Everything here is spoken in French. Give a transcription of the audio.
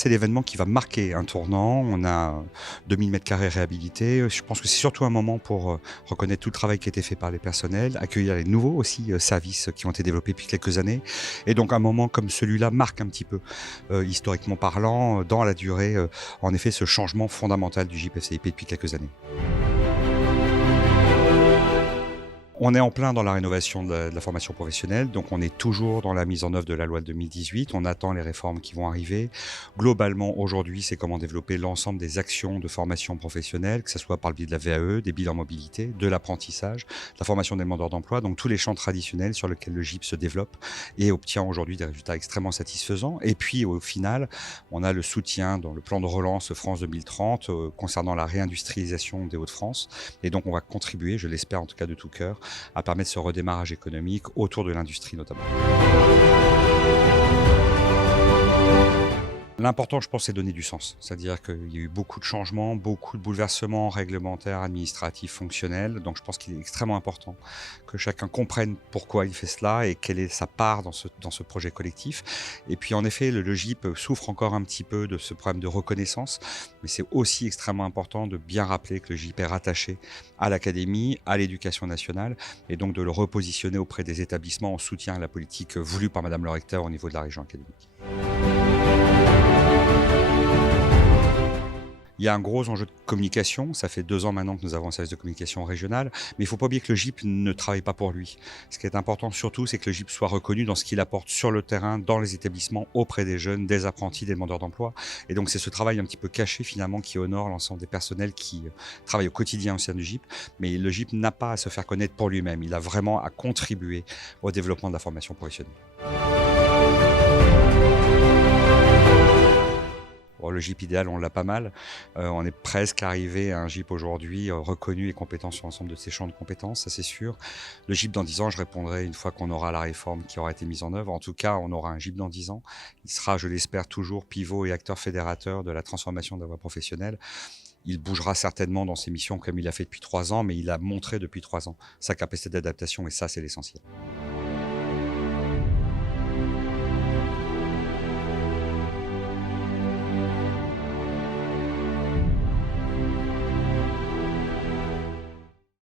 c'est l'événement qui va marquer un tournant. On a 2000 mètres carrés réhabilités. Je pense que c'est surtout un moment pour reconnaître tout le travail qui a été fait par les personnels, accueillir les nouveaux aussi services qui ont été développés depuis quelques années. Et donc un moment comme celui-là marque un petit peu, historiquement parlant, dans la durée, en effet, ce changement fondamental du JPFCIP depuis quelques années. On est en plein dans la rénovation de la formation professionnelle, donc on est toujours dans la mise en œuvre de la loi de 2018. On attend les réformes qui vont arriver. Globalement, aujourd'hui, c'est comment développer l'ensemble des actions de formation professionnelle, que ce soit par le biais de la VAE, des bilans mobilité, de l'apprentissage, de la formation des demandeurs d'emploi, donc tous les champs traditionnels sur lesquels le GIP se développe et obtient aujourd'hui des résultats extrêmement satisfaisants. Et puis, au final, on a le soutien dans le plan de relance France 2030 concernant la réindustrialisation des Hauts-de-France. Et donc, on va contribuer, je l'espère en tout cas de tout cœur, à permettre ce redémarrage économique autour de l'industrie notamment. L'important, je pense, c'est donner du sens. C'est-à-dire qu'il y a eu beaucoup de changements, beaucoup de bouleversements réglementaires, administratifs, fonctionnels. Donc, je pense qu'il est extrêmement important que chacun comprenne pourquoi il fait cela et quelle est sa part dans ce projet collectif. Et puis, en effet, le GIP souffre encore un petit peu de ce problème de reconnaissance. Mais c'est aussi extrêmement important de bien rappeler que le GIP est rattaché à l'académie, à l'éducation nationale, et donc de le repositionner auprès des établissements en soutien à la politique voulue par Madame le recteur au niveau de la région académique. Il y a un gros enjeu de communication. Ça fait 2 ans maintenant que nous avons un service de communication régional. Mais il ne faut pas oublier que le GIP ne travaille pas pour lui. Ce qui est important surtout, c'est que le GIP soit reconnu dans ce qu'il apporte sur le terrain, dans les établissements, auprès des jeunes, des apprentis, des demandeurs d'emploi. Et donc, c'est ce travail un petit peu caché finalement qui honore l'ensemble des personnels qui travaillent au quotidien au sein du GIP. Mais le GIP n'a pas à se faire connaître pour lui-même. Il a vraiment à contribuer au développement de la formation professionnelle. Bon, le GIP idéal, on l'a pas mal. On est presque arrivé à un GIP aujourd'hui reconnu et compétent sur l'ensemble de ses champs de compétences, ça c'est sûr. Le GIP dans 10 ans, je répondrai une fois qu'on aura la réforme qui aura été mise en œuvre. En tout cas, on aura un GIP dans 10 ans. Il sera, je l'espère, toujours pivot et acteur fédérateur de la transformation de la voie professionnelle. Il bougera certainement dans ses missions comme il a fait depuis 3 ans, mais il a montré depuis 3 ans sa capacité d'adaptation et ça, c'est l'essentiel.